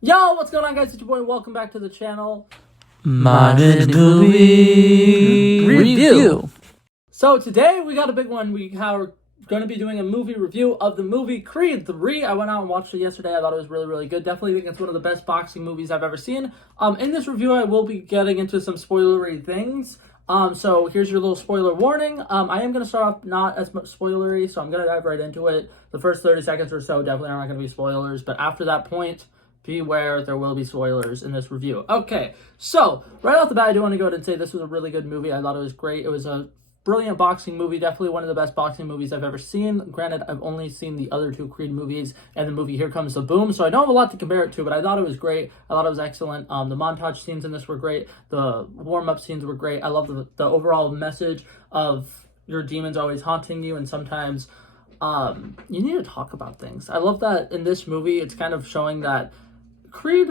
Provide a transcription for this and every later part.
Yo, what's going on, guys? It's your boy. Welcome back to the channel. Modern movie review. So today we got a big one. We're going to be doing a movie review of the movie Creed 3. I went out and watched it yesterday. I thought it was really, really good. Definitely think it's one of the best boxing movies I've ever seen. In this review, I will be getting into some spoilery things. So here's your little spoiler warning. I am going to start off not as much spoilery, so I'm going to dive right into it. The first 30 seconds or so definitely are not going to be spoilers, but after that point, beware, there will be spoilers in this review. Okay, so right off the bat, I do want to go ahead and say this was a really good movie. I thought it was great. It was a brilliant boxing movie, definitely one of the best boxing movies I've ever seen. Granted, I've only seen the other two Creed movies and the movie Here Comes the Boom, so I don't have a lot to compare it to, but I thought it was great. I thought it was excellent. The montage scenes in this were great. The warm-up scenes were great. I love the overall message of your demons always haunting you, and sometimes you need to talk about things. I love that in this movie, it's kind of showing that Creed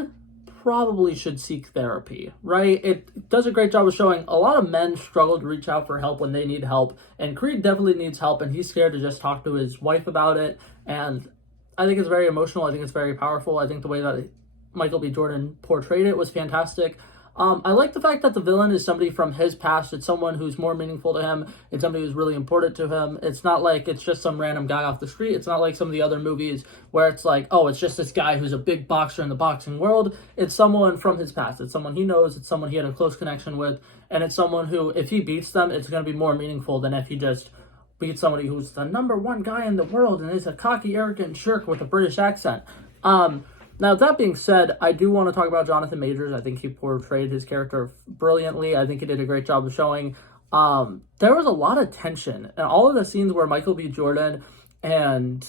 probably should seek therapy, right? It does a great job of showing a lot of men struggle to reach out for help when they need help, and Creed definitely needs help, and he's scared to just talk to his wife about it, and I think it's very emotional. I think it's very powerful. I think the way that Michael B. Jordan portrayed it was fantastic. I like the fact that the villain is somebody from his past. It's someone who's more meaningful to him. It's somebody who's really important to him. It's not like it's just some random guy off the street. It's not like some of the other movies where it's like, oh, it's just this guy who's a big boxer in the boxing world. It's someone from his past. It's someone he knows. It's someone he had a close connection with. And it's someone who, if he beats them, it's going to be more meaningful than if he just beats somebody who's the #1 guy in the world and is a cocky, arrogant jerk with a British accent. Now, that being said, I do want to talk about Jonathan Majors. I think he portrayed his character brilliantly. I think he did a great job of showing. There was a lot of tension. And all of the scenes where Michael B. Jordan and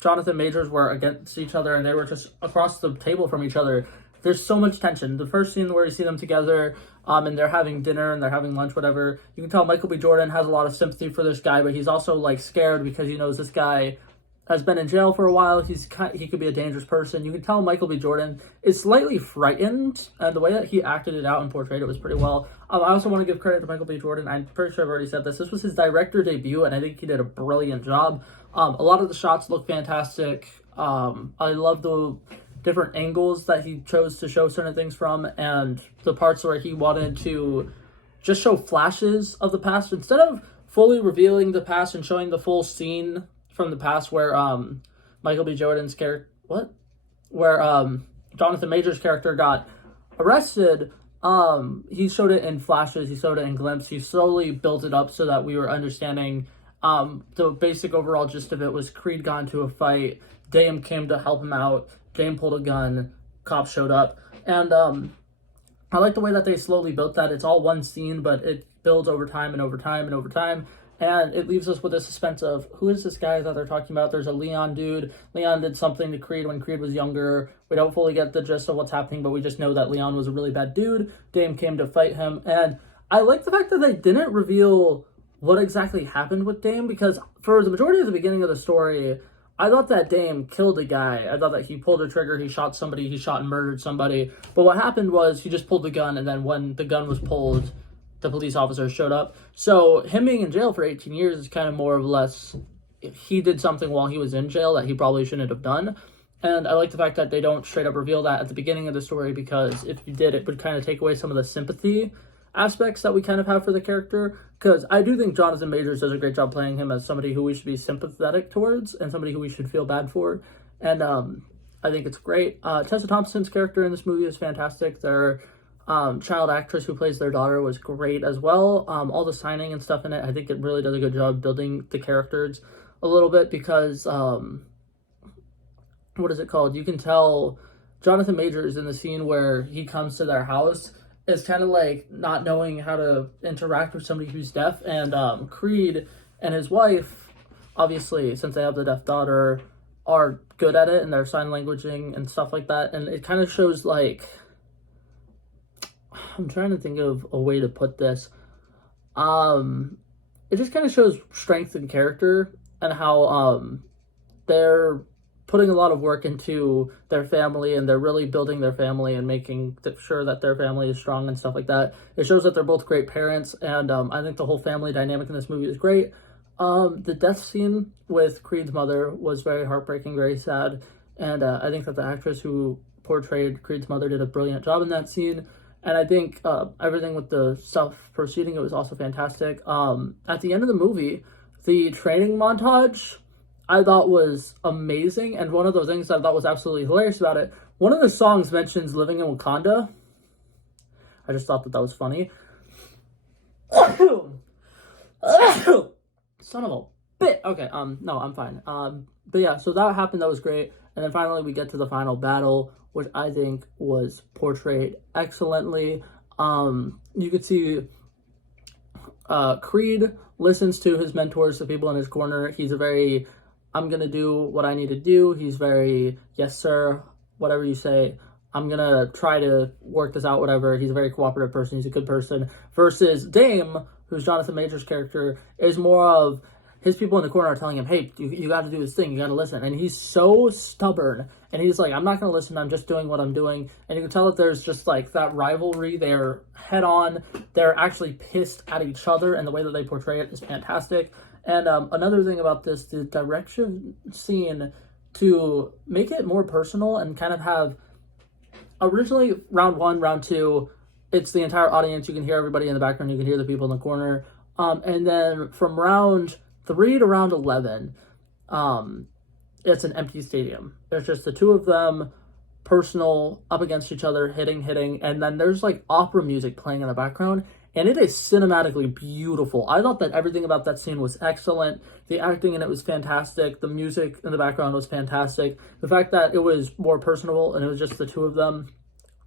Jonathan Majors were against each other and they were just across the table from each other, there's so much tension. The first scene where you see them together and they're having dinner and they're having lunch, whatever, you can tell Michael B. Jordan has a lot of sympathy for this guy, but he's also like scared because he knows this guy has been in jail for a while. He could be a dangerous person. You can tell Michael B. Jordan is slightly frightened, and the way that he acted it out and portrayed it was pretty well. I also want to give credit to Michael B. Jordan. I'm pretty sure I've already said this. This was his director debut, and I think he did a brilliant job. A lot of the shots look fantastic. I love the different angles that he chose to show certain things from, and the parts where he wanted to just show flashes of the past instead of fully revealing the past and showing the full scene from the past where Michael B. Jordan's character, where Jonathan Majors' character got arrested. He showed it in flashes, he showed it in glimpses, he slowly built it up so that we were understanding the basic overall gist of it was Creed got into a fight, Dame came to help him out, Dame pulled a gun, cops showed up, and I like the way that they slowly built that. It's all one scene, but it builds over time and over time and over time. And it leaves us with a suspense of, who is this guy that they're talking about? There's a Leon dude. Leon did something to Creed when Creed was younger. We don't fully get the gist of what's happening, but we just know that Leon was a really bad dude. Dame came to fight him. And I like the fact that they didn't reveal what exactly happened with Dame, because for the majority of the beginning of the story, I thought that Dame killed a guy. I thought that he pulled a trigger, he shot somebody, he shot and murdered somebody. But what happened was he just pulled the gun, and then when the gun was pulled, the police officers showed up. So him being in jail for 18 years is kind of more or less, he did something while he was in jail that he probably shouldn't have done. And I like the fact that they don't straight up reveal that at the beginning of the story, because if you did, it would kind of take away some of the sympathy aspects that we kind of have for the character. Because I do think Jonathan Majors does a great job playing him as somebody who we should be sympathetic towards and somebody who we should feel bad for. And I think it's great. Tessa Thompson's character in this movie is fantastic. Their child actress who plays their daughter was great as well. All the signing and stuff in it, I think it really does a good job building the characters a little bit, because what is it called? You can tell Jonathan Majors in the scene where he comes to their house is kind of like not knowing how to interact with somebody who's deaf, and Creed and his wife, obviously, since they have the deaf daughter, are good at it, and they're sign languaging and stuff like that, and it kind of shows like, I'm trying to think of a way to put this. It just kind of shows strength in character and how they're putting a lot of work into their family, and they're really building their family and making sure that their family is strong and stuff like that. It shows that they're both great parents, and I think the whole family dynamic in this movie is great. The death scene with Creed's mother was very heartbreaking, very sad, And I think that the actress who portrayed Creed's mother did a brilliant job in that scene. And I think everything with the stuff proceeding, it was also fantastic. At the end of the movie, the training montage I thought was amazing. And one of the things I thought was absolutely hilarious about it, one of the songs mentions living in Wakanda. I just thought that that was funny. Son of a bit. Okay, no, I'm fine. But yeah, so that happened, that was great. And then finally we get to the final battle, which I think was portrayed excellently. You could see Creed listens to his mentors, the people in his corner. He's a very, I'm gonna do what I need to do. He's very, yes sir, whatever you say. I'm gonna try to work this out, whatever. He's a very cooperative person. He's a good person. Versus Dame, who's Jonathan Majors' character, is more of his people in the corner are telling him, hey, you got to do this thing. You got to listen. And he's so stubborn. And he's like, I'm not going to listen. I'm just doing what I'm doing. And you can tell that there's just like that rivalry. They're head on. They're actually pissed at each other. And the way that they portray it is fantastic. And another thing about this, the direction scene to make it more personal and kind of have originally round 1, round 2, it's the entire audience. You can hear everybody in the background. You can hear the people in the corner. And then from round 3 to round 11, it's an empty stadium. There's just the two of them, personal, up against each other, hitting, and then there's like opera music playing in the background, and it is cinematically beautiful. I thought that everything about that scene was excellent. The acting in it was fantastic. The music in the background was fantastic. The fact that it was more personable and it was just the two of them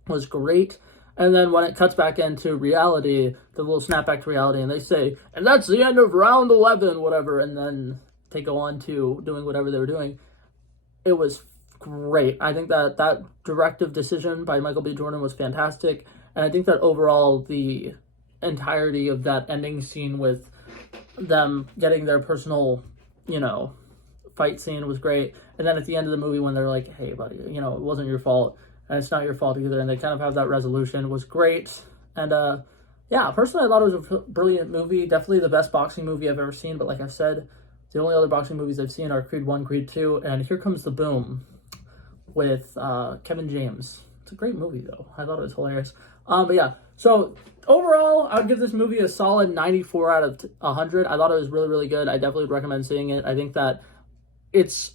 was great. And then when it cuts back into reality, the little snapback to reality, and they say, and that's the end of round 11, whatever, and then they go on to doing whatever they were doing. It was great. I think that that directive decision by Michael B. Jordan was fantastic, and I think that overall the entirety of that ending scene with them getting their personal, fight scene was great. And then at the end of the movie when they're like, hey, buddy, it wasn't your fault. And it's not your fault either, and they kind of have that resolution, was great. And yeah, personally I thought it was a brilliant movie, definitely the best boxing movie I've ever seen, but like I said, the only other boxing movies I've seen are Creed 1, Creed 2, and Here Comes the Boom with Kevin James. It's a great movie though, I thought it was hilarious. But yeah, so overall I would give this movie a solid 94 out of 100. I thought it was really, really good. I definitely would recommend seeing it. I think that it's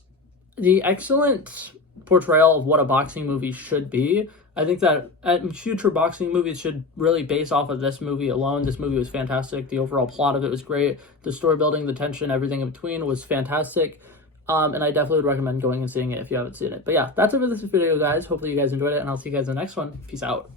the excellent portrayal of what a boxing movie should be. I think that future boxing movies should really base off of this movie alone. This movie was fantastic. The overall plot of it was great. The story building, the tension, everything in between was fantastic. And I definitely would recommend going and seeing it if you haven't seen it. But yeah, that's it for this video, guys. Hopefully you guys enjoyed it, and I'll see you guys in the next one. Peace out.